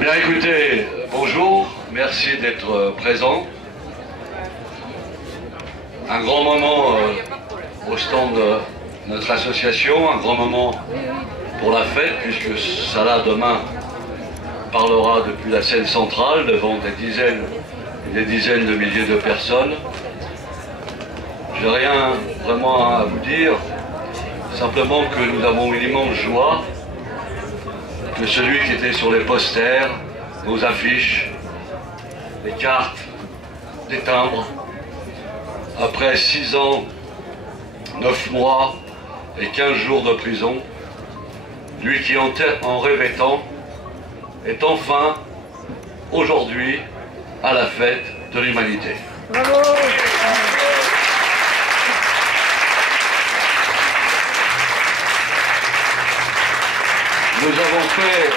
Bien écoutez, bonjour, merci d'être présent. Un grand moment au stand de notre association, un grand moment pour la fête, puisque Salah demain parlera depuis la scène centrale devant des dizaines et des dizaines de milliers de personnes. Je n'ai rien vraiment à vous dire, simplement que nous avons une immense joie que celui qui était sur les posters, nos affiches, les cartes, les timbres, après 6 ans, 9 mois et 15 jours de prison, lui qui en rêvait tant, est enfin, aujourd'hui, à la fête de l'humanité. Bravo! Nous avons fait,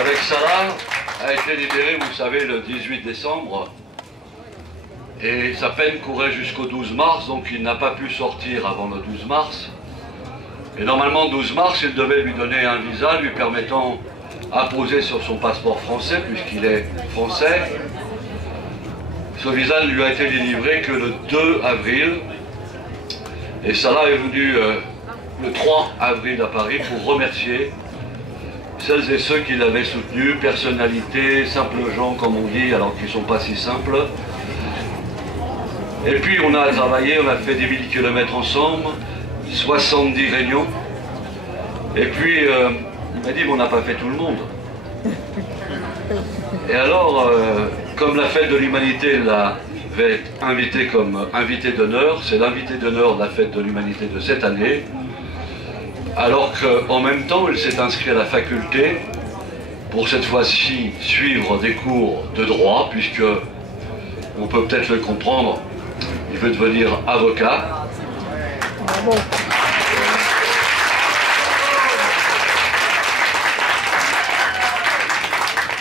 avec Salah, a été libéré, vous savez, le 18 décembre, et sa peine courait jusqu'au 12 mars, donc il n'a pas pu sortir avant le 12 mars. Et normalement, 12 mars, il devait lui donner un visa lui permettant d'apposer sur son passeport français, puisqu'il est français. Ce visa ne lui a été délivré que le 2 avril, et Salah est venu le 3 avril à Paris pour remercier celles et ceux qui l'avaient soutenu, personnalités, simples gens comme on dit, alors qu'ils ne sont pas si simples. Et puis on a travaillé, on a fait des 1000 km ensemble, 70 réunions. Et puis il m'a dit, mais on n'a pas fait tout le monde. Et alors, comme la fête de l'humanité l'avait invité comme invité d'honneur, c'est l'invité d'honneur de la fête de l'humanité de cette année, alors qu'en même temps, il s'est inscrit à la faculté pour cette fois-ci suivre des cours de droit, puisque, on peut peut-être le comprendre, il veut devenir avocat.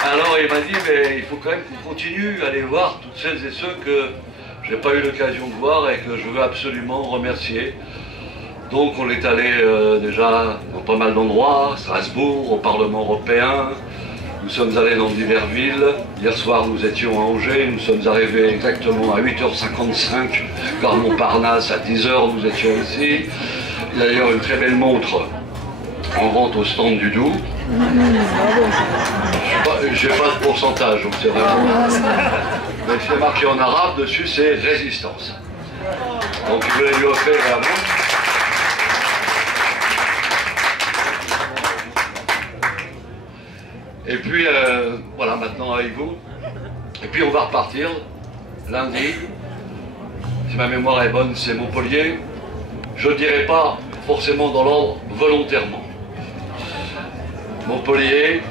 Alors il m'a dit, mais il faut quand même qu'on continue à aller voir toutes celles et ceux que je n'ai pas eu l'occasion de voir et que je veux absolument remercier. Donc on est allé déjà dans pas mal d'endroits, Strasbourg, au Parlement européen, nous sommes allés dans diverses villes. Hier soir nous étions à Angers, nous sommes arrivés exactement à 8h55, gare Montparnasse, à 10h nous étions ici. Il y a d'ailleurs une très belle montre en vente au stand du Doubs. J'ai pas de pourcentage, donc c'est vraiment... Mais c'est marqué en arabe, dessus c'est résistance. Donc je voulais lui offrir la montre. Et puis, voilà, maintenant avec vous. Et puis on va repartir lundi. Si ma mémoire est bonne, c'est Montpellier. Je ne dirai pas forcément dans l'ordre volontairement. Montpellier,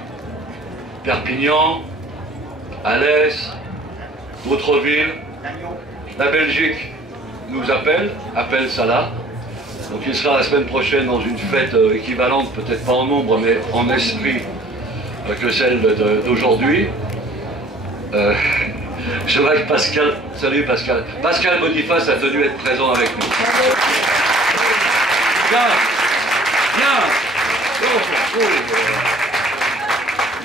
Perpignan, Alès, d'autres villes. La Belgique nous appelle Salah. Donc il sera la semaine prochaine dans une fête équivalente, peut-être pas en nombre, mais en esprit que celle d'aujourd'hui. Je vois que Pascal, salut Pascal. Pascal Boniface a tenu à être présent avec nous. Bien, bien.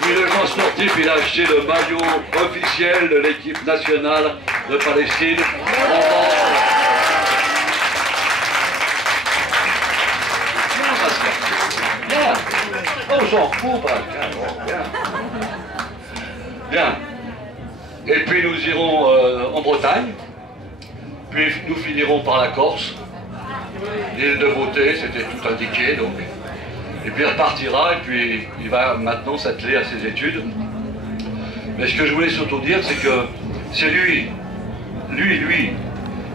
Lui, le grand sportif, il a acheté le maillot officiel de l'équipe nationale de Palestine. Bien, Pascal. Bien. Oh, j'en fous, Pascal. Bien. Bien. Et puis nous irons en Bretagne. Puis nous finirons par la Corse. L'île de Beauté, c'était tout indiqué, donc. Et puis il repartira, et puis il va maintenant s'atteler à ses études. Mais ce que je voulais surtout dire, c'est que c'est lui,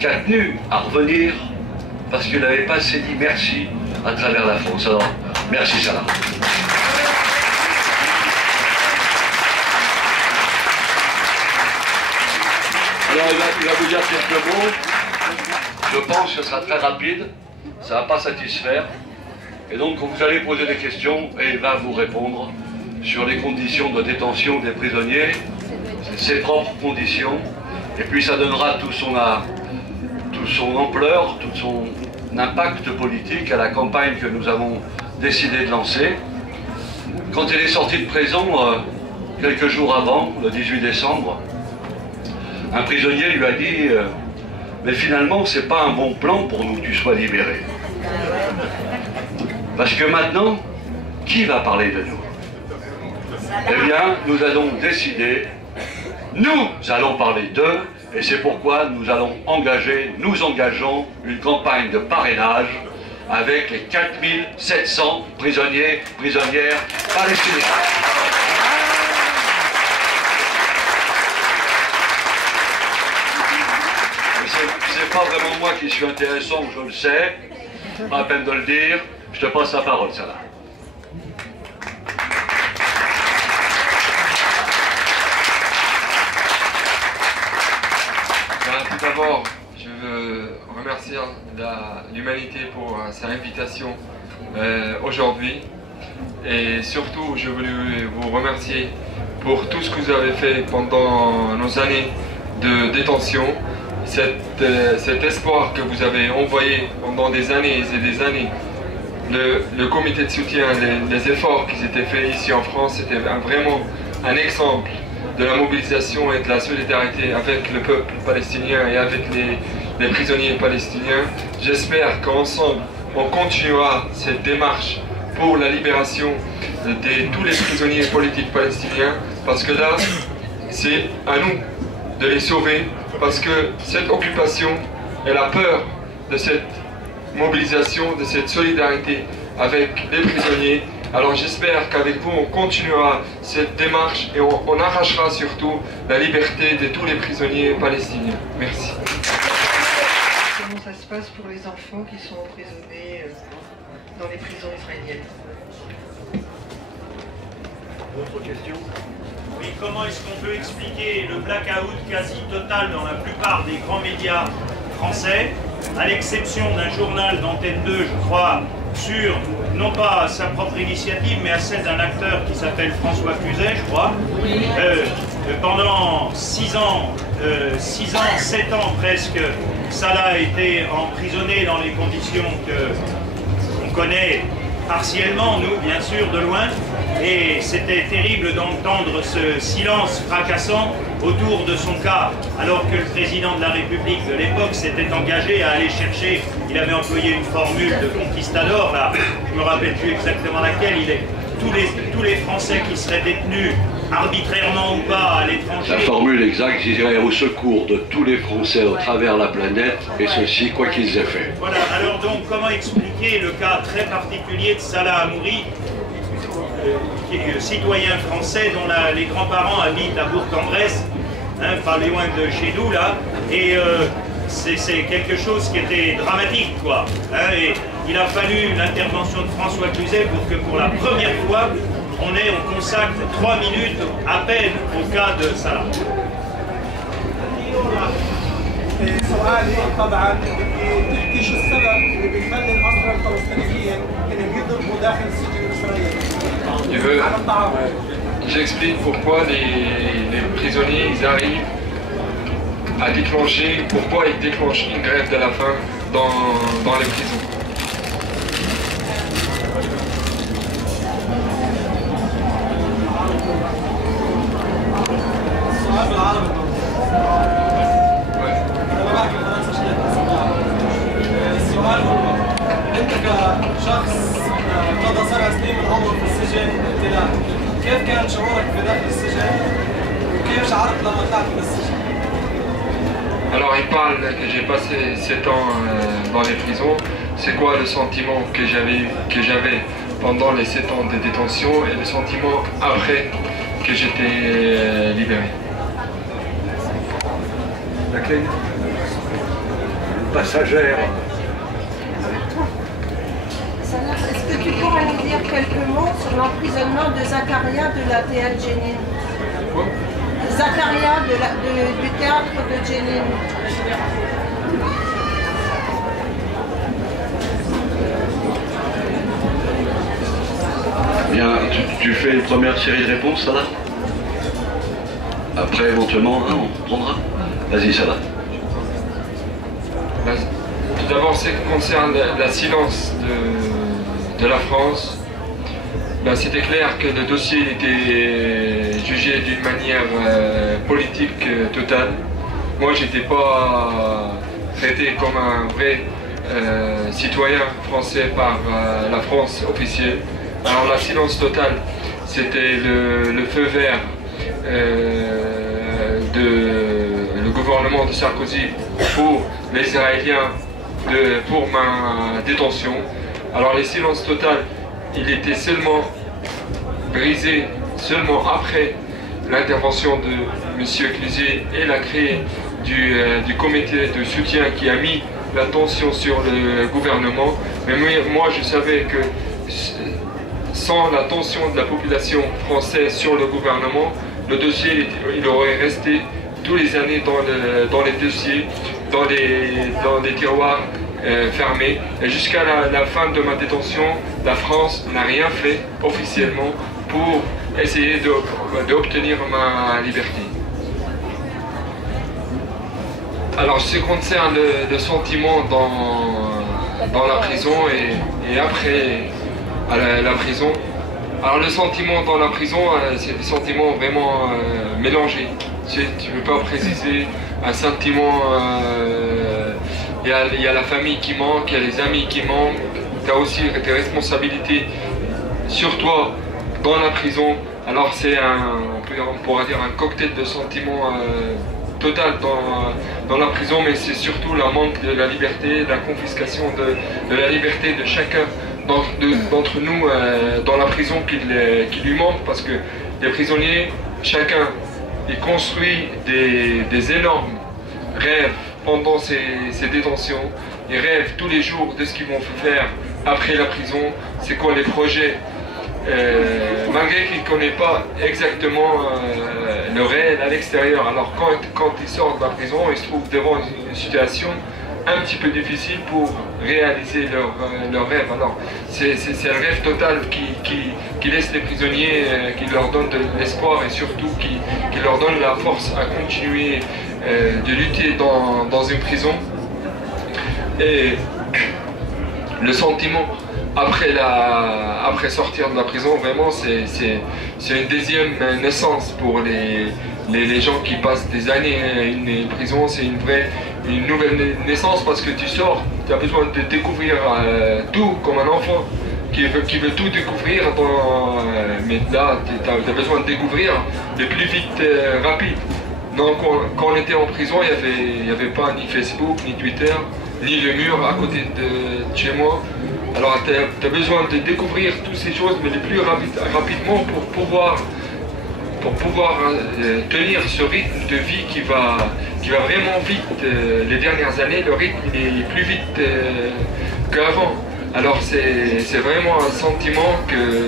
qui a tenu à revenir parce qu'il n'avait pas assez dit merci à travers la France. Alors, merci Salah. Alors il va vous dire quelques mots. Je pense que ce sera très rapide, ça ne va pas satisfaire. Et donc vous allez poser des questions et il va vous répondre sur les conditions de détention des prisonniers, ses propres conditions, et puis ça donnera toute son ampleur, tout son impact politique à la campagne que nous avons décidé de lancer. Quand il est sorti de prison, quelques jours avant, le 18 décembre, un prisonnier lui a dit mais finalement, c'est pas un bon plan pour nous que tu sois libéré. Parce que maintenant, qui va parler de nous? Eh bien, nous allons décider, nous allons parler d'eux, et c'est pourquoi nous engageons une campagne de parrainage avec les 4700 prisonniers, prisonnières palestiniens. C'est pas vraiment moi qui suis intéressant, je le sais, pas la peine de le dire, je te passe la parole, Salah. Tout d'abord, je veux remercier l'humanité pour sa invitation aujourd'hui. Et surtout, je voulais vous remercier pour tout ce que vous avez fait pendant nos années de détention. Cet espoir que vous avez envoyé pendant des années et des années, le comité de soutien, les efforts qui étaient faits ici en France, c'était vraiment un exemple de la mobilisation et de la solidarité avec le peuple palestinien et avec les prisonniers palestiniens. J'espère qu'ensemble, on continuera cette démarche pour la libération de tous les prisonniers politiques palestiniens, parce que là, c'est à nous de les sauver, parce que cette occupation et la peur de cette mobilisation, de cette solidarité avec les prisonniers. Alors j'espère qu'avec vous, on continuera cette démarche et on arrachera surtout la liberté de tous les prisonniers palestiniens. Merci. Comment ça se passe pour les enfants qui sont emprisonnés dans les prisons israéliennes? D'autres questions? Oui, comment est-ce qu'on peut expliquer le blackout quasi total dans la plupart des grands médias français, à l'exception d'un journal d'Antenne 2, je crois, sur, non pas à sa propre initiative, mais à celle d'un acteur qui s'appelle François Cluzet, je crois. Pendant 6 ans, 7 ans presque, Salah a été emprisonné dans les conditions qu'on connaît partiellement, nous, bien sûr, de loin. Et c'était terrible d'entendre ce silence fracassant autour de son cas, alors que le président de la République de l'époque s'était engagé à aller chercher, il avait employé une formule de conquistador, là, je ne me rappelle plus exactement laquelle, tous les Français qui seraient détenus arbitrairement ou pas à l'étranger. La formule exacte, je dirais, au secours de tous les Français au travers la planète, et ceci, quoi qu'ils aient fait. Voilà, alors donc, comment expliquer le cas très particulier de Salah Hamouri, citoyen français dont les grands-parents habitent à Bourg-en-Bresse, hein, pas loin de chez nous là, et c'est quelque chose qui était dramatique, quoi. Hein, et il a fallu l'intervention de François Cluzet pour que pour la première fois, on consacre 3 minutes à peine au cas de Salah. سؤالي طبعا بدي تحكي شو السبب اللي بيخلي الأسرى الفلسطينيين انهم يضربوا داخل السجن الإسرائيلي على الطعام. J'explique pourquoi les prisonniers ils arrivent à déclencher, pourquoi ils déclenchent une grève de la faim dans les prisons. السؤال هو انت كشخص قضى 7 سنين من عمره في السجن ابتداء، كيف كان شعورك في داخل السجن؟ وكيف شعرت لما طلعت من السجن؟ Alors il parle que j'ai passé 7 ans dans les prisons. C'est quoi le sentiment que j'avais pendant les 7 ans de détention et le sentiment après que j'étais libéré? La clé passagère allez dire quelques mots sur l'emprisonnement de Zakaria de la théâtre Jenin. Zakaria du théâtre de Jenin. Bien, tu fais une première série de réponses, Salah? Après, éventuellement, on prendra. Vas-y, Salah. Tout d'abord, ce qui concerne la silence de la France, c'était clair que le dossier était jugé d'une manière politique totale. Moi, j'étais pas traité comme un vrai citoyen français par la France officielle. Alors la silence totale, c'était le feu vert le gouvernement de Sarkozy pour les Israéliens pour ma détention. Alors les silences totales, il était seulement brisé seulement après l'intervention de M. Clusier et la créée du comité de soutien qui a mis l'attention sur le gouvernement. Mais moi je savais que sans l'attention de la population française sur le gouvernement, le dossier il aurait resté tous les années dans les dossiers, dans les tiroirs fermés. Et jusqu'à la fin de ma détention, la France n'a rien fait officiellement pour essayer d'obtenir ma liberté. Alors, ce qui concerne le sentiment dans la prison et après la prison, alors le sentiment dans la prison, c'est des sentiments vraiment mélangés. Tu ne peux pas préciser un sentiment, il y a la famille qui manque, il y a les amis qui manquent, tu as aussi des responsabilités sur toi dans la prison. Alors c'est on pourra dire un cocktail de sentiments total dans la prison, mais c'est surtout le manque de la liberté, la confiscation de la liberté de chacun d'entre nous dans la prison qui lui manque, parce que les prisonniers, chacun, il construit des énormes rêves pendant ses détentions. Ils rêvent tous les jours de ce qu'ils vont faire après la prison, c'est quoi les projets. Malgré qu'il ne connaît pas exactement le réel à l'extérieur. Alors quand il sort de la prison, il se trouve devant une situation un petit peu difficile pour réaliser leur rêve. Alors c'est un rêve total qui laisse les prisonniers, qui leur donne de l'espoir et surtout qui leur donne la force à continuer de lutter dans une prison. Et le sentiment après sortir de la prison, vraiment c'est une deuxième naissance pour les gens qui passent des années. Une prison, c'est une nouvelle naissance, parce que tu sors, tu as besoin de découvrir tout comme un enfant qui veut tout découvrir, mais là tu as besoin de découvrir le plus vite rapide. Donc quand on était en prison, il n'y avait pas ni Facebook, ni Twitter, ni le mur à côté de chez moi. Alors tu as besoin de découvrir toutes ces choses, mais le plus rapidement pour pouvoir tenir ce rythme de vie qui va vraiment vite. Les dernières années, le rythme il est plus vite qu'avant. Alors c'est vraiment un sentiment que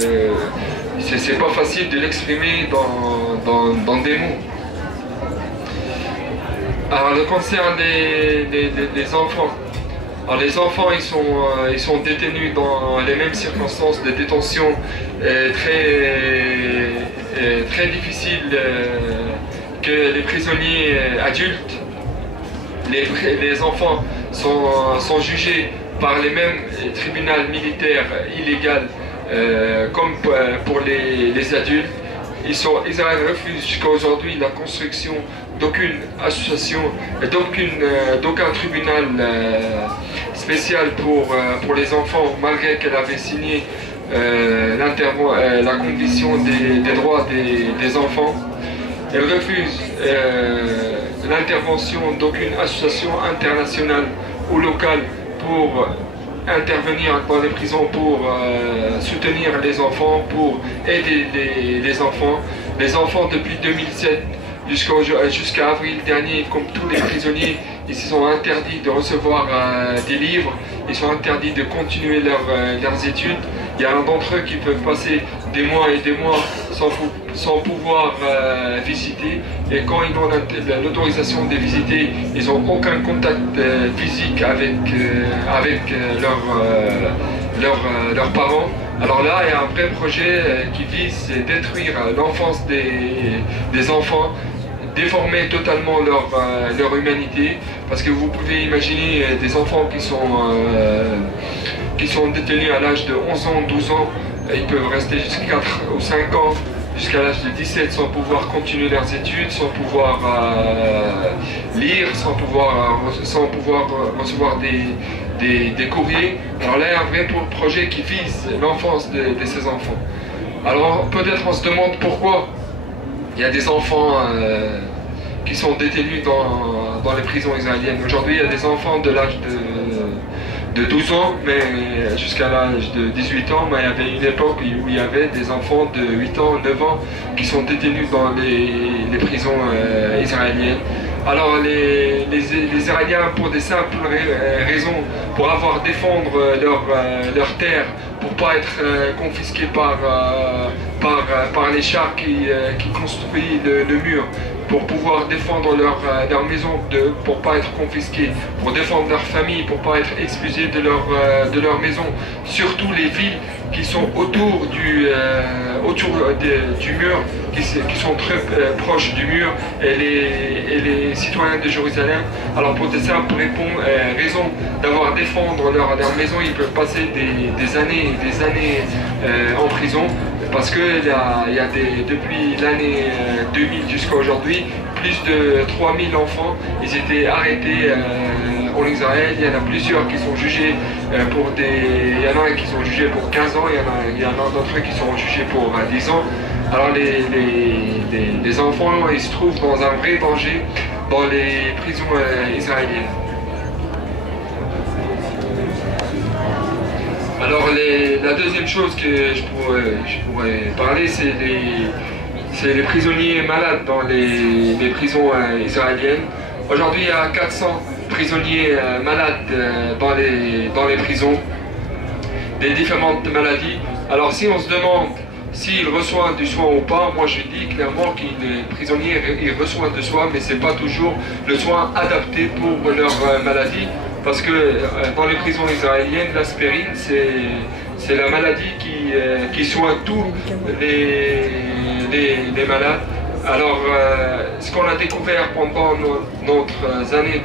c'est pas facile de l'exprimer dans des mots. Alors le concerne des enfants. Alors, les enfants, ils sont détenus dans les mêmes circonstances de détention très difficiles que les prisonniers adultes. Les enfants sont jugés par les mêmes tribunaux militaires illégaux comme pour les adultes. Israël refuse jusqu'à aujourd'hui la construction d'aucune association, d'aucun tribunal spécial pour les enfants, malgré qu'elle avait signé la condition des droits des enfants. Elle refuse l'intervention d'aucune association internationale ou locale pour intervenir dans les prisons, pour soutenir les enfants, pour aider les enfants. Les enfants, depuis 2007 jusqu'à avril dernier, comme tous les prisonniers, ils se sont interdits de recevoir des livres, ils sont interdits de continuer leurs études. Il y a un d'entre eux qui peuvent passer des mois et des mois sans pouvoir visiter. Et quand ils ont l'autorisation de visiter, ils n'ont aucun contact physique avec leurs parents. Alors là, il y a un vrai projet qui vise à détruire l'enfance des enfants, déformer totalement leur humanité, parce que vous pouvez imaginer des enfants qui sont détenus à l'âge de 11 ans, 12 ans, ils peuvent rester jusqu'à 4 ou 5 ans, jusqu'à l'âge de 17 sans pouvoir continuer leurs études, sans pouvoir lire, sans pouvoir recevoir des courriers. Alors là, il y a un vrai projet qui vise l'enfance de ces enfants. Alors peut-être on se demande pourquoi il y a des enfants qui sont détenus dans les prisons israéliennes. Aujourd'hui, il y a des enfants de l'âge de 12 ans, mais jusqu'à l'âge de 18 ans, mais il y avait une époque où il y avait des enfants de 8 ans, 9 ans qui sont détenus dans les prisons israéliennes. Alors les Israéliens, pour des simples raisons, pour avoir défendre leur terre, pour ne pas être confisqués par les chars qui construisent le mur, pour pouvoir défendre leur maison, pour ne pas être confisqués, pour défendre leur famille, pour ne pas être expulsés de leur maison, surtout les villes qui sont autour du mur, qui sont très proches du mur, et les citoyens de Jérusalem. Alors pour des simples raisons d'avoir défendre leur maison, ils peuvent passer des années et des années en prison, parce que depuis l'année 2000 jusqu'à aujourd'hui, plus de 3000 enfants, ils étaient arrêtés en Israël. Il y en a plusieurs qui sont jugés il y en a qui sont jugés pour 15 ans, il y en a d'autres qui sont jugés pour 10 ans. Alors les enfants, ils se trouvent dans un vrai danger dans les prisons israéliennes. Alors la deuxième chose que je pourrais parler, c'est les prisonniers malades dans les prisons israéliennes. Aujourd'hui, il y a 400 prisonniers malades dans les prisons, des différentes maladies. Alors si on se demande s'ils reçoivent du soin ou pas, moi je dis clairement que les prisonniers ils reçoivent du soin, mais ce n'est pas toujours le soin adapté pour leur maladie. Parce que dans les prisons israéliennes, l'aspirine, c'est la maladie qui soigne tous les malades. Alors, ce qu'on a découvert pendant notre année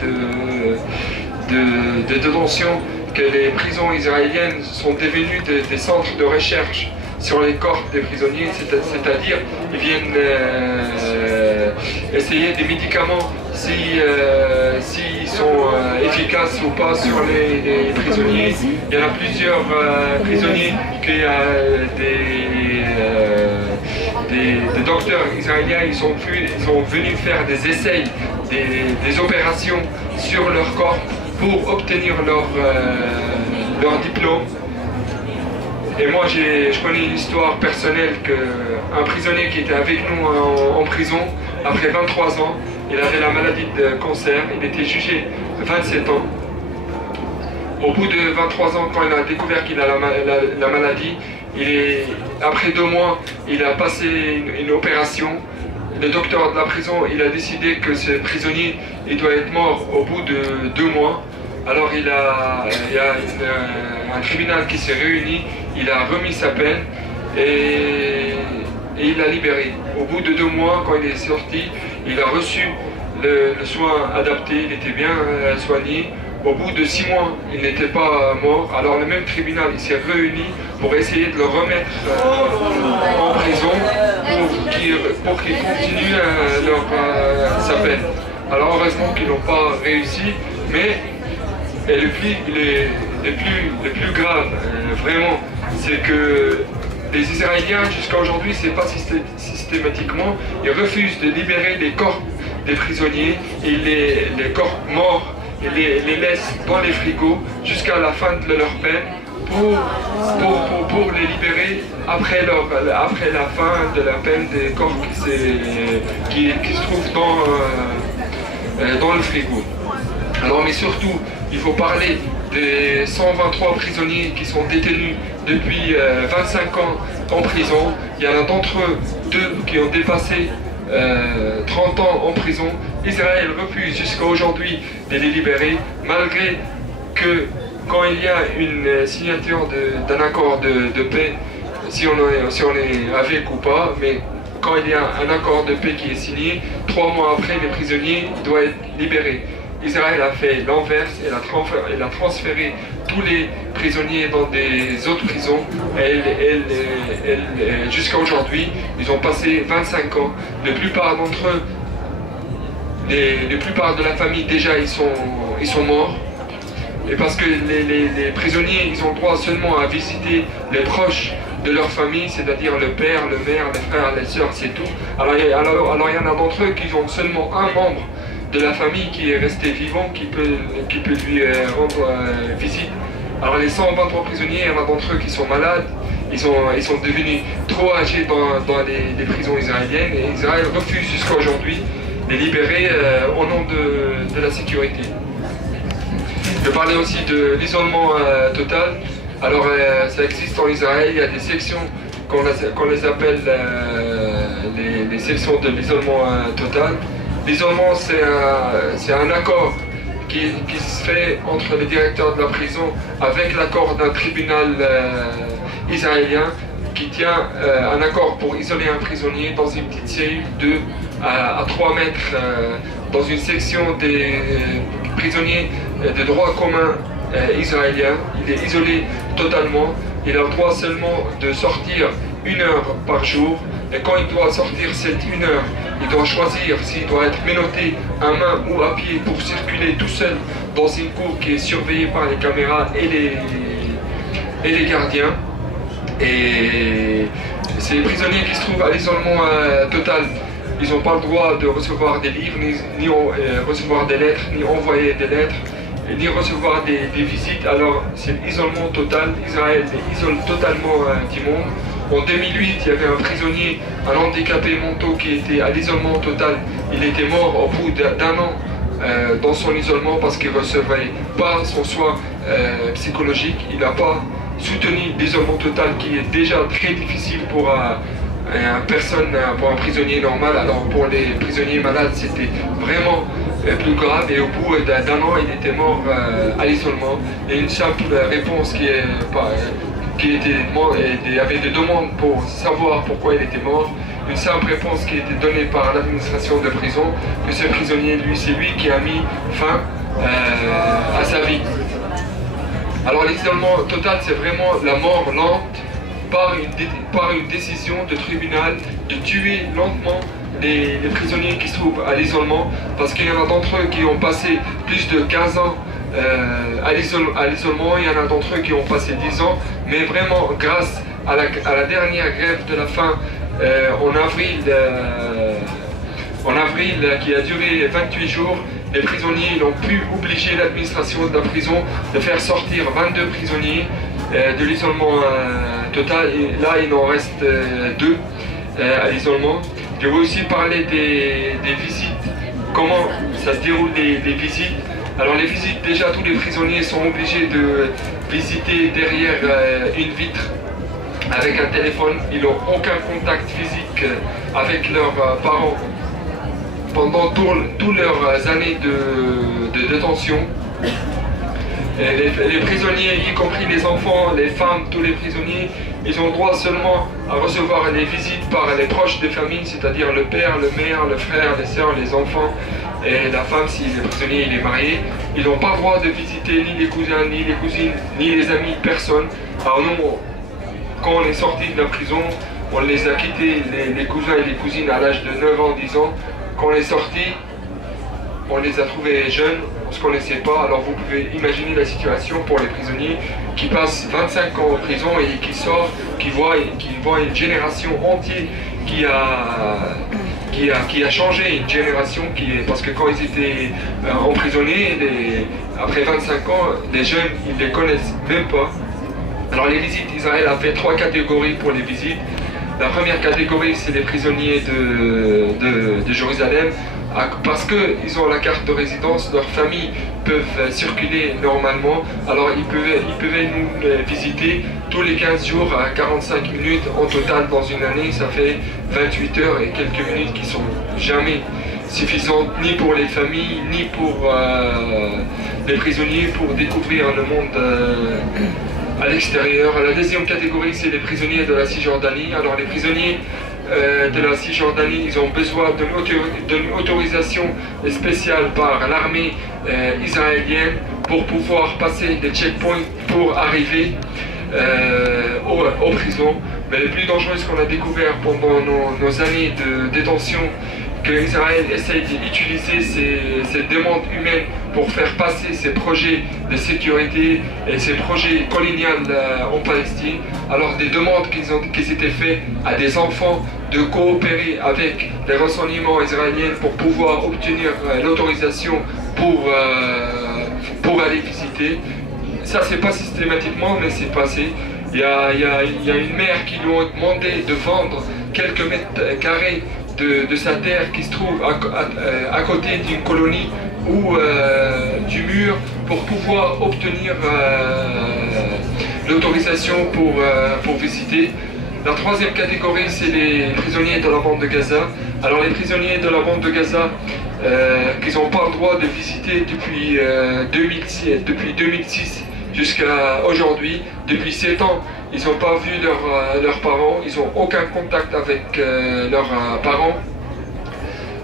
de détention, que les prisons israéliennes sont devenues des centres de recherche sur les corps des prisonniers, c'est-à-dire ils viennent essayer des médicaments s'ils sont efficaces ou pas sur les prisonniers. Il y en a plusieurs prisonniers qui des docteurs israéliens, ils sont venus faire des essais, des opérations sur leur corps pour obtenir leur diplôme. Et moi, je connais une histoire personnelle qu'un prisonnier qui était avec nous en prison, après 23 ans, il avait la maladie de cancer, il était jugé 27 ans. Au bout de 23 ans, quand il a découvert qu'il a la maladie, après 2 mois, il a passé une opération. Le docteur de la prison, il a décidé que ce prisonnier, il doit être mort au bout de 2 mois. Alors il y a un tribunal qui s'est réuni, il a remis sa peine et il l'a libéré. Au bout de 2 mois, quand il est sorti, il a reçu le soin adapté, il était bien soigné. Au bout de 6 mois, il n'était pas mort. Alors le même tribunal, il s'est réuni pour essayer de le remettre en prison pour qu'il continue sa peine. Alors heureusement qu'ils n'ont pas réussi, mais le plus grave, vraiment, c'est que les Israéliens, jusqu'à aujourd'hui, c'est pas systématiquement, ils refusent de libérer les corps des prisonniers et les corps morts, ils les laissent dans les frigos jusqu'à la fin de leur peine pour les libérer après la fin de la peine des corps qui se trouvent dans le frigo. Alors, mais surtout, Il faut parler des 123 prisonniers qui sont détenus depuis 25 ans en prison. Il y en a d'entre eux 2 qui ont dépassé 30 ans en prison. Israël refuse jusqu'à aujourd'hui de les libérer, malgré que quand il y a une signature d'un accord de paix, si on est avec ou pas, mais quand il y a un accord de paix qui est signé, 3 mois après, les prisonniers doivent être libérés. Israël a fait l'inverse, elle a transféré tous les prisonniers dans des autres prisons. Jusqu'à aujourd'hui, ils ont passé 25 ans. La plupart d'entre eux, la plupart de la famille déjà, ils sont morts. Et parce que les prisonniers, ils ont le droit seulement à visiter les proches de leur famille, c'est-à-dire le père, le mère, les frères, les sœurs, c'est tout. Alors il y en a d'entre eux qui ont seulement un membre de la famille qui est resté vivant, qui peut lui rendre visite. Alors les 123 prisonniers, il y en a d'entre eux qui sont malades, ils sont devenus trop âgés dans les prisons israéliennes, et Israël refuse jusqu'à aujourd'hui de les libérer au nom de la sécurité. Je parlais aussi de l'isolement total. Alors ça existe en Israël, il y a des sections qu'on les appelle les sections de l'isolement total. L'isolement, c'est un accord qui se fait entre les directeurs de la prison avec l'accord d'un tribunal israélien qui tient un accord pour isoler un prisonnier dans une petite cellule de à 3 mètres dans une section des prisonniers de droit commun israélien. Il est isolé totalement. Il a le droit seulement de sortir 1 heure par jour. Et quand il doit sortir cette 1 heure, il doit choisir s'il doit être menotté à main ou à pied pour circuler tout seul dans une cour qui est surveillée par les caméras et les gardiens. Et ces prisonniers qui se trouvent à l'isolement total, ils n'ont pas le droit de recevoir des livres, ni recevoir des lettres, ni envoyer des lettres, ni recevoir des visites. Alors c'est l'isolement total. Israël les isole totalement du monde. En 2008, il y avait un prisonnier, un handicapé mental qui était à l'isolement total. Il était mort au bout d'1 an dans son isolement parce qu'il ne recevait pas son soin psychologique. Il n'a pas soutenu l'isolement total qui est déjà très difficile pour un prisonnier normal. Alors pour les prisonniers malades, c'était vraiment plus grave, et au bout d'1 an, il était mort à l'isolement. Et une simple réponse il y avait des demandes pour savoir pourquoi il était mort. Une simple réponse qui était donnée par l'administration de prison, que ce prisonnier, c'est lui qui a mis fin à sa vie. Alors l'isolement total, c'est vraiment la mort lente par une décision de tribunal de tuer lentement les prisonniers qui se trouvent à l'isolement, parce qu'il y en a d'entre eux qui ont passé plus de 15 ans à l'isolement, il y en a d'entre eux qui ont passé 10 ans, mais vraiment grâce à la dernière grève de la faim en avril qui a duré 28 jours, les prisonniers ont pu obliger l'administration de la prison de faire sortir 22 prisonniers de l'isolement total, et là il en reste 2 à l'isolement. Je vais aussi parler des visites, comment ça se déroule les visites. Alors les visites, déjà tous les prisonniers sont obligés de visiter derrière une vitre avec un téléphone. Ils n'ont aucun contact physique avec leurs parents pendant toutes leurs années de détention. Les prisonniers, y compris les enfants, les femmes, tous les prisonniers, ils ont droit seulement à recevoir les visites par les proches des familles, c'est-à-dire le père, le mère, le frère, les sœurs, les enfants et la femme si le prisonnier il est marié. Ils n'ont pas le droit de visiter ni les cousins, ni les cousines, ni les amis, personne. Alors nous, quand on est sorti de la prison, on les a quittés, les cousins et les cousines à l'âge de 9 ans, 10 ans. Quand on est sorti, on les a trouvés jeunes, on ne se connaissait pas. Alors vous pouvez imaginer la situation pour les prisonniers qui passent 25 ans en prison et qui sortent, qui voient une génération entière qui a changé, une génération parce que quand ils étaient emprisonnés, après 25 ans, les jeunes, ils ne les connaissent même pas. Alors les visites, Israël a fait 3 catégories pour les visites. La première catégorie, c'est les prisonniers de Jérusalem. parce qu'ils ont la carte de résidence, leurs familles peuvent circuler normalement. Alors ils pouvaient nous visiter tous les 15 jours à 45 minutes en total dans une année. Ça fait 28 heures et quelques minutes qui sont jamais suffisantes ni pour les familles ni pour les prisonniers pour découvrir le monde à l'extérieur. La deuxième catégorie, c'est les prisonniers de la Cisjordanie. Alors les prisonniers de la Cisjordanie, ils ont besoin d'une autorisation spéciale par l'armée israélienne pour pouvoir passer des checkpoints pour arriver aux prisons. Mais le plus dangereux, ce qu'on a découvert pendant nos années de détention, que Israël essaye d'utiliser ces demandes humaines pour faire passer ses projets de sécurité et ses projets coloniaux en Palestine. Alors des demandes qui étaient faites à des enfants de coopérer avec les renseignements israéliens pour pouvoir obtenir l'autorisation pour aller visiter. Ça, c'est pas systématiquement, mais c'est passé. Il y a une mère qui lui a demandé de vendre quelques mètres carrés de sa terre qui se trouve à côté d'une colonie ou du mur pour pouvoir obtenir l'autorisation pour visiter. La troisième catégorie, c'est les prisonniers de la bande de Gaza. Alors les prisonniers de la bande de Gaza qu'ils n'ont pas le droit de visiter depuis 2006 jusqu'à aujourd'hui, depuis 7 ans, ils n'ont pas vu leurs parents, ils n'ont aucun contact avec leurs parents.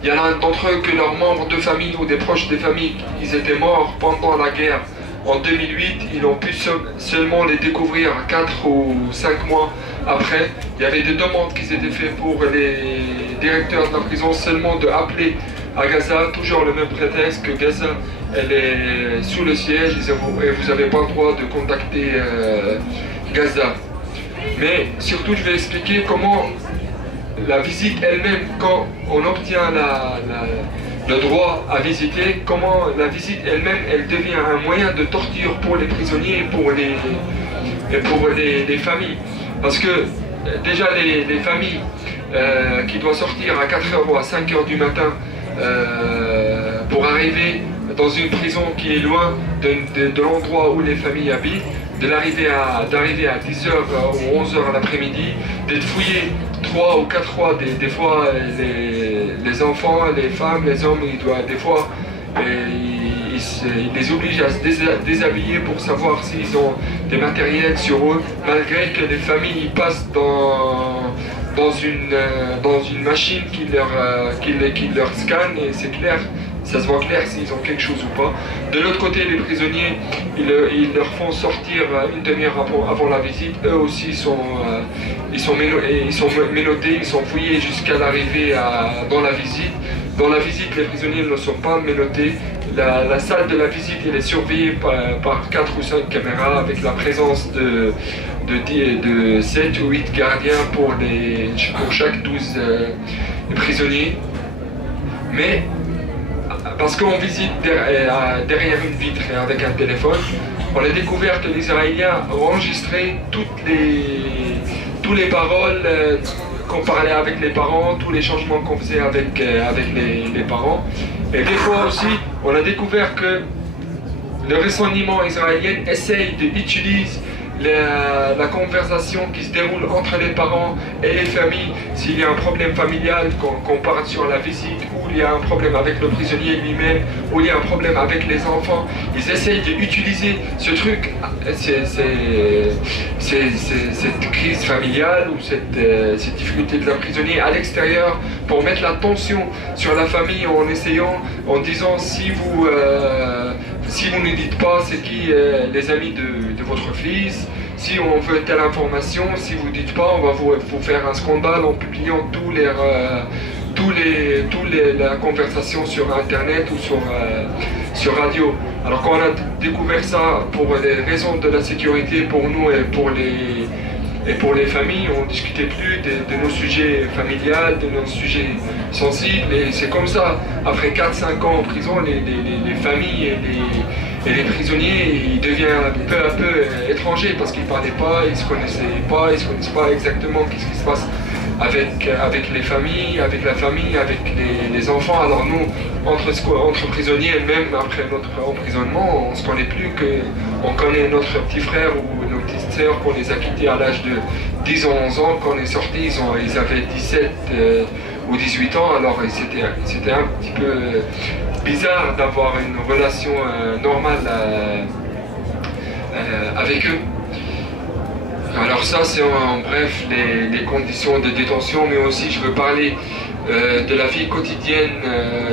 Il y en a d'entre eux que leurs membres de famille ou des proches des familles, ils étaient morts pendant la guerre. En 2008, ils ont pu seulement les découvrir 4 ou 5 mois après. Il y avait des demandes qui étaient faites pour les directeurs de la prison seulement d'appeler à Gaza, toujours le même prétexte que Gaza elle est sous le siège et vous n'avez pas le droit de contacter Gaza. Mais surtout, je vais expliquer comment la visite elle-même, quand on obtient le droit à visiter, comment la visite elle-même, elle devient un moyen de torture pour les prisonniers et pour les familles. Parce que déjà les familles qui doivent sortir à 4h ou à 5h du matin pour arriver dans une prison qui est loin de l'endroit où les familles habitent, d'arriver à 10h ou 11h l'après-midi, d'être fouillés 3 ou 4 fois, des fois les enfants, les femmes, les hommes, des fois ils les obligent à se déshabiller pour savoir s'ils ont des matériels sur eux, malgré que les familles passent dans une machine qui leur scanne et c'est clair. Ça se voit clair s'ils ont quelque chose ou pas. De l'autre côté, les prisonniers, ils leur font sortir une demi-heure avant la visite. Eux aussi ils sont menottés, ils sont fouillés jusqu'à l'arrivée dans la visite. Dans la visite, les prisonniers ne sont pas menottés. La salle de la visite elle est surveillée par 4 ou 5 caméras avec la présence de 7 ou 8 gardiens pour chaque 12 prisonniers. Mais parce qu'on visite derrière une vitre et avec un téléphone, on a découvert que les Israéliens ont enregistré toutes les paroles qu'on parlait avec les parents, tous les changements qu'on faisait avec les parents. Et des fois aussi, on a découvert que le renseignement israélien essaye d'utiliser la conversation qui se déroule entre les parents et les familles, s'il y a un problème familial, qu'on parte sur la visite, ou il y a un problème avec le prisonnier lui-même, ou il y a un problème avec les enfants, ils essayent d'utiliser ce truc, cette crise familiale ou cette difficulté de la prisonnier à l'extérieur pour mettre la tension sur la famille en disant si vous ne dites pas c'est qui les amis de votre fils, si on veut telle information, si vous ne dites pas, on va vous faire un scandale en publiant la conversation sur internet ou sur radio. Alors quand on a découvert ça pour les raisons de la sécurité pour nous et pour les familles, on ne discutait plus de nos sujets familiales, de nos sujets sensibles, et c'est comme ça, après 4-5 ans en prison, les familles et les prisonniers, ils deviennent peu à peu étrangers parce qu'ils ne parlaient pas, ils ne se connaissaient pas exactement qu'est-ce qui se passe avec les familles, avec la famille, avec les enfants. Alors nous, entre prisonniers, même après notre emprisonnement, on ne se connaît plus, on connaît notre petit frère ou nos petites sœurs qu'on les a quittés à l'âge de 10 ou 11 ans. Quand on est sortis, ils avaient 17 ou 18 ans, alors c'était un petit peu bizarre d'avoir une relation normale avec eux. Alors ça, c'est en bref les conditions de détention, mais aussi je veux parler de la vie quotidienne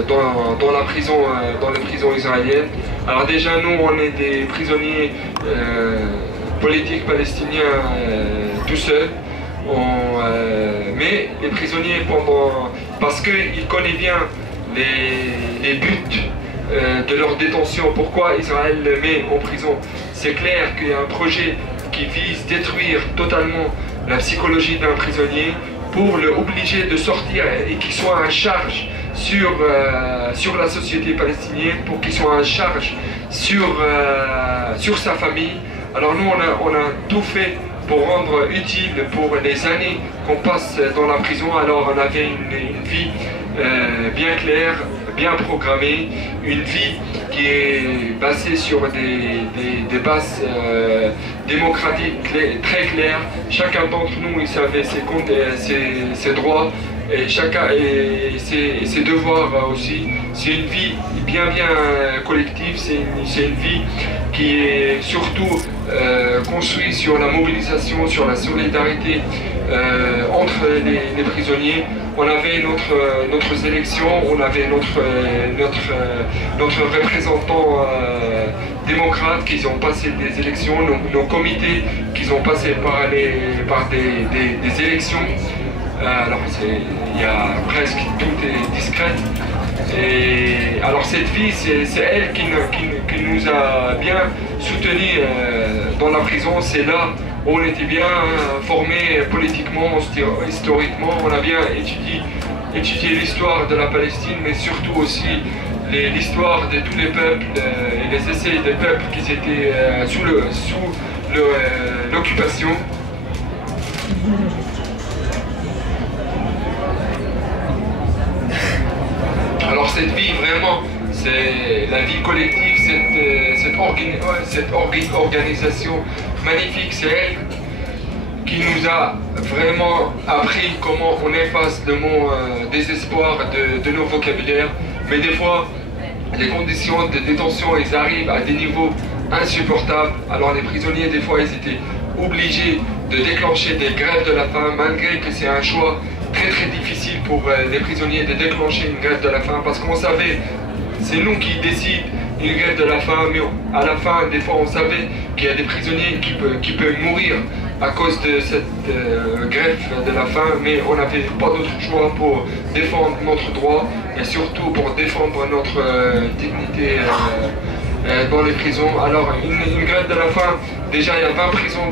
dans la prison, dans les prisons israéliennes. Alors déjà, nous, on est des prisonniers politiques palestiniens tout seuls. Mais les prisonniers, parce qu'ils connaissent bien les buts de leur détention, pourquoi Israël les met en prison. C'est clair qu'il y a un projet qui vise à détruire totalement la psychologie d'un prisonnier pour le obliger de sortir et qu'il soit en charge sur la société palestinienne, pour qu'il soit en charge sur sa famille. Alors nous, on a tout fait pour rendre utile pour les années qu'on passe dans la prison. Alors on avait une vie bien claire, bien programmée, une vie qui est basée sur des bases démocratiques très claires. Chacun d'entre nous, il savait ses droits et ses devoirs aussi. C'est une vie bien collective, c'est une vie qui est surtout construite sur la mobilisation, sur la solidarité entre les prisonniers. On avait notre sélection, on avait notre représentant démocrate qui ont passé des élections, nos comités qui ont passé par des élections. Alors il y a presque tout est discret. Et alors cette vie, c'est elle qui nous a bien soutenus dans la prison. C'est là où on était bien formés politiquement, historiquement. On a bien étudié l'histoire de la Palestine, mais surtout aussi l'histoire de tous les peuples et les essais des peuples qui étaient sous l'occupation. Alors cette vie, vraiment, c'est la vie collective, cette organisation magnifique, c'est elle qui nous a vraiment appris comment on efface le mot désespoir de nos vocabulaires. Mais des fois, les conditions de détention, ils arrivent à des niveaux insupportables. Alors les prisonniers, des fois, ils étaient obligés de déclencher des grèves de la faim, malgré que c'est un choix très difficile pour les prisonniers de déclencher une grève de la faim, parce qu'on savait, c'est nous qui décidons une grève de la faim, mais à la fin, des fois, on savait qu'il y a des prisonniers qui peuvent mourir à cause de cette grève de la faim, mais on n'avait pas d'autre choix pour défendre notre droit et surtout pour défendre notre dignité dans les prisons. Alors, une grève de la faim, déjà, il y a 20 prisons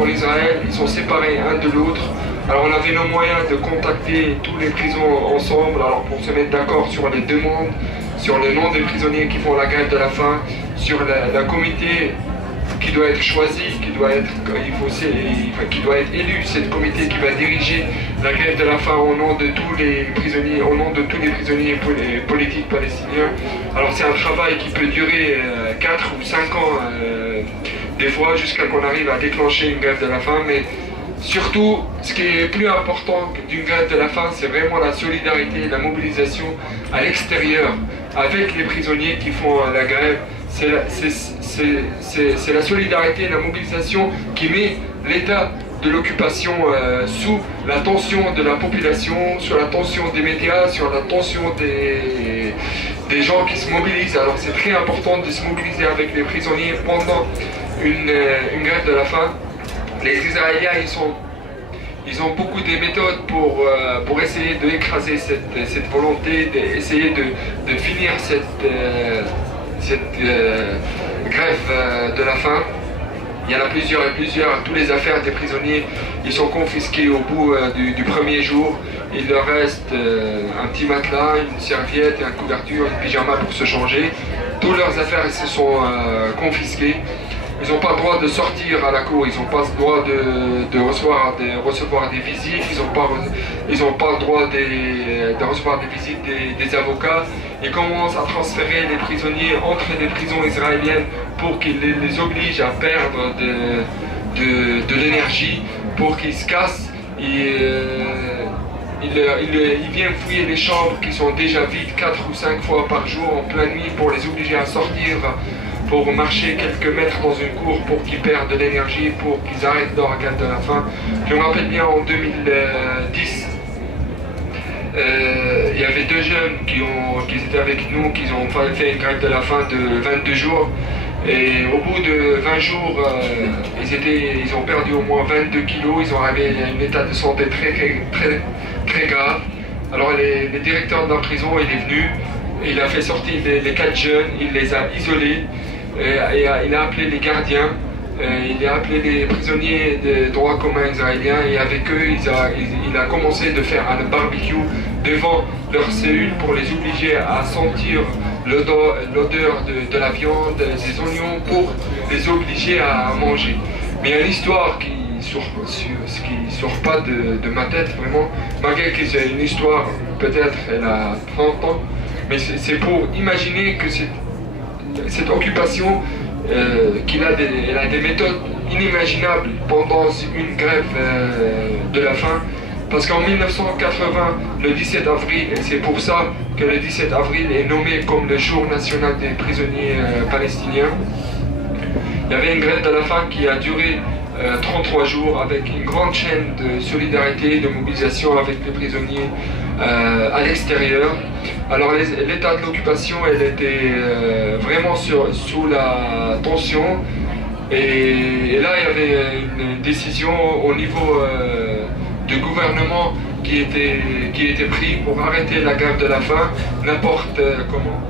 en Israël, ils sont séparés un de l'autre. Alors on avait nos moyens de contacter tous les prisons ensemble, alors pour se mettre d'accord sur les demandes, sur le nom des prisonniers qui font la grève de la faim, sur la comité qui doit être choisi, qui doit être élu, cette comité qui va diriger la grève de la faim au nom de tous les prisonniers, politiques palestiniens. Alors c'est un travail qui peut durer 4 ou 5 ans des fois, jusqu'à qu'on arrive à déclencher une grève de la faim. Mais surtout, ce qui est plus important d'une grève de la faim, c'est vraiment la solidarité, la mobilisation à l'extérieur, avec les prisonniers qui font la grève. C'est la solidarité, la mobilisation qui met l'état de l'occupation sous la tension de la population, sur la tension des médias, sur la tension des gens qui se mobilisent. Alors c'est très important de se mobiliser avec les prisonniers pendant une grève de la faim. Les Israéliens, ils ont beaucoup de méthodes pour essayer d'écraser cette volonté, d'essayer de finir cette grève de la faim. Il y en a plusieurs et plusieurs. Toutes les affaires des prisonniers, ils sont confisqués au bout du premier jour. Il leur reste un petit matelas, une serviette, une couverture, une pyjama pour se changer. Toutes leurs affaires se sont confisquées. Ils n'ont pas le droit de sortir à la cour, ils n'ont pas le droit de recevoir des visites, ils n'ont pas le droit de recevoir des visites des avocats. Ils commencent à transférer les prisonniers entre les prisons israéliennes pour qu'ils les obligent à perdre de l'énergie, pour qu'ils se cassent. Ils viennent fouiller les chambres qui sont déjà vides 4 ou 5 fois par jour en pleine nuit pour les obliger à sortir, pour marcher quelques mètres dans une cour pour qu'ils perdent de l'énergie, pour qu'ils arrêtent leur grève de la faim. Je me rappelle bien en 2010, il y avait 2 jeunes qui étaient avec nous, qui ont fait une grève de la faim de 22 jours. Et au bout de 20 jours, ils ont perdu au moins 22 kilos, ils ont arrivé à un état de santé très grave. Alors le directeur de la prison, il est venu, il a fait sortir les 4 jeunes, il les a isolés, et il a appelé les gardiens, il a appelé les prisonniers de droit commun israéliens, et avec eux, il a commencé de faire un barbecue devant leur cellule pour les obliger à sentir l'odeur de la viande, des oignons, pour les obliger à manger. Mais il y a une histoire qui sort pas de ma tête vraiment, malgré que c'est une histoire, peut-être elle a 30 ans, mais c'est pour imaginer que cette occupation, elle a des méthodes inimaginables pendant une grève de la faim. Parce qu'en 1980, le 17 avril, et c'est pour ça que le 17 avril est nommé comme le jour national des prisonniers palestiniens, il y avait une grève de la faim qui a duré 33 jours avec une grande chaîne de solidarité, de mobilisation avec les prisonniers à l'extérieur. Alors l'état de l'occupation, elle était vraiment sous la tension, et là il y avait une décision au niveau du gouvernement qui était pris pour arrêter la grève de la faim n'importe comment.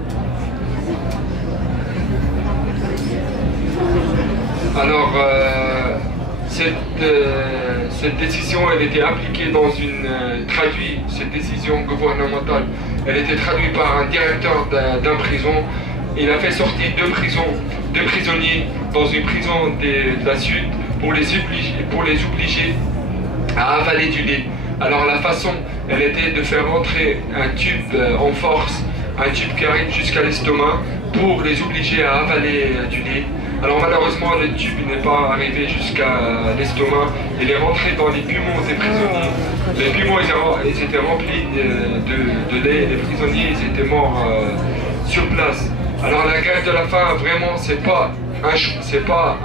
Alors cette décision, elle était appliquée cette décision gouvernementale, elle était traduite par un directeur d'un prison. Il a fait sortir deux prisonniers dans une prison de la Sud pour les obliger à avaler du lait. Alors la façon, elle était de faire rentrer un tube en force, un tube qui arrive jusqu'à l'estomac, pour les obliger à avaler du lait. Alors malheureusement, le tube n'est pas arrivé jusqu'à l'estomac, il est rentré dans les poumons des prisonniers. Les poumons, ils étaient remplis de lait, les prisonniers, ils étaient morts sur place. Alors la grève de la faim, vraiment, c'est pas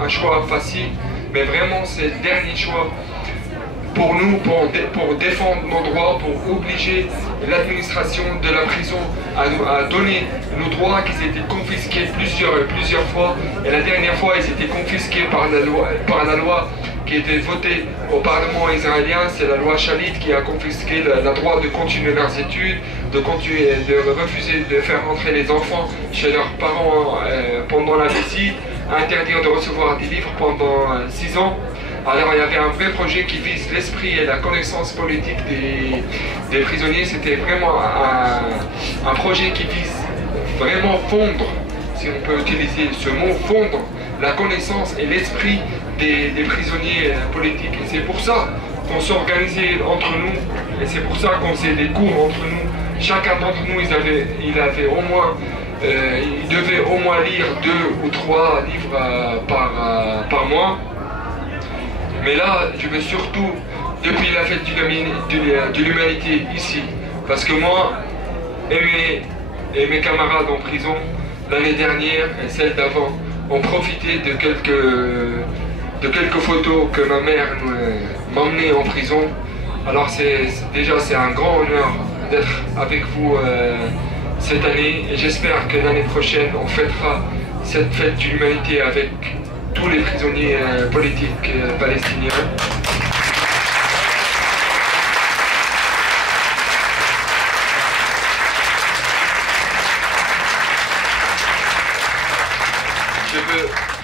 un choix facile, mais vraiment c'est le dernier choix pour nous, pour défendre nos droits, pour obliger l'administration de la prison à donner nos droits qui étaient confisqués plusieurs fois. Et la dernière fois, ils étaient confisqués par la loi qui était votée au Parlement israélien. C'est la loi Shalit qui a confisqué le droit de continuer leurs études, de refuser de faire rentrer les enfants chez leurs parents pendant la visite, interdire de recevoir des livres pendant 6 ans. Alors il y avait un vrai projet qui vise l'esprit et la connaissance politique des prisonniers. C'était vraiment un projet qui vise vraiment fondre, si on peut utiliser ce mot, fondre la connaissance et l'esprit des prisonniers politiques. Et c'est pour ça qu'on s'organisait entre nous, et c'est pour ça qu'on faisait des cours entre nous. Chacun d'entre nous, il devait au moins lire 2 ou 3 livres par mois. Mais là, je veux surtout, depuis la fête de l'humanité ici, parce que moi et mes camarades en prison, l'année dernière et celle d'avant, ont profité de quelques photos que ma mère m'a emmenées en prison. Alors déjà c'est un grand honneur d'être avec vous cette année, et j'espère que l'année prochaine on fêtera cette fête de l'humanité avec tous les prisonniers politiques palestiniens.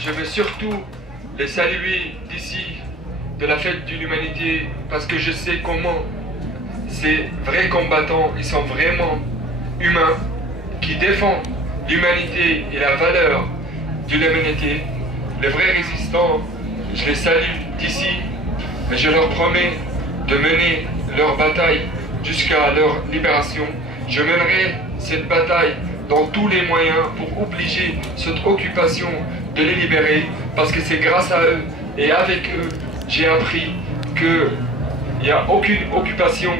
Je veux surtout les saluer d'ici, de la fête de l'humanité, parce que je sais comment ces vrais combattants, ils sont vraiment humains, qui défendent l'humanité et la valeur de l'humanité. les vrais résistants, je les salue d'ici, et je leur promets de mener leur bataille jusqu'à leur libération. Je mènerai cette bataille dans tous les moyens pour obliger cette occupation de les libérer, parce que c'est grâce à eux et avec eux j'ai appris qu'il n'y a aucune occupation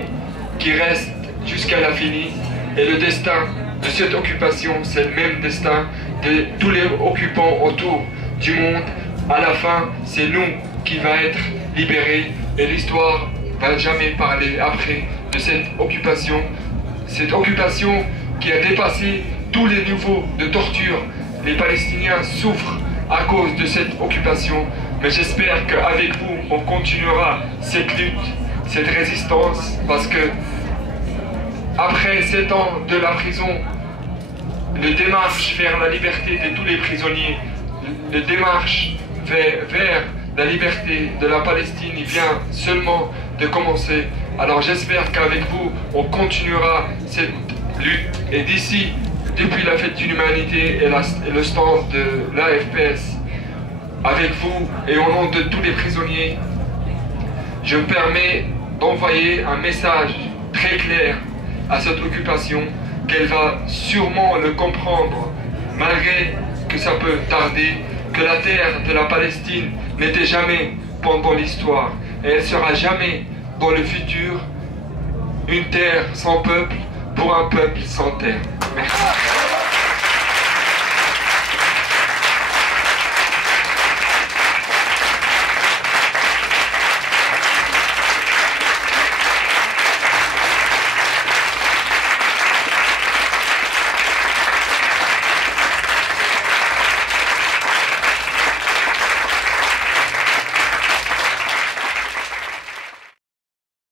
qui reste jusqu'à l'infini, et le destin de cette occupation, c'est le même destin de tous les occupants autour du monde. À la fin, c'est nous qui va être libérés, et l'histoire va jamais parler après de cette occupation qui a dépassé tous les niveaux de torture. Les Palestiniens souffrent à cause de cette occupation, mais j'espère qu'avec vous, on continuera cette lutte, cette résistance, parce que après 7 ans de la prison, le démarche vers la liberté de tous les prisonniers, le démarche vers la liberté de la Palestine, il vient seulement de commencer. Alors j'espère qu'avec vous, on continuera cette lutte. Et d'ici, depuis la fête de l'humanité et le stand de l'AFPS, avec vous et au nom de tous les prisonniers, je me permets d'envoyer un message très clair à cette occupation, qu'elle va sûrement le comprendre, malgré que ça peut tarder, que la terre de la Palestine n'était jamais pendant l'histoire, et elle sera jamais dans le futur une terre sans peuple pour un peuple sans terre.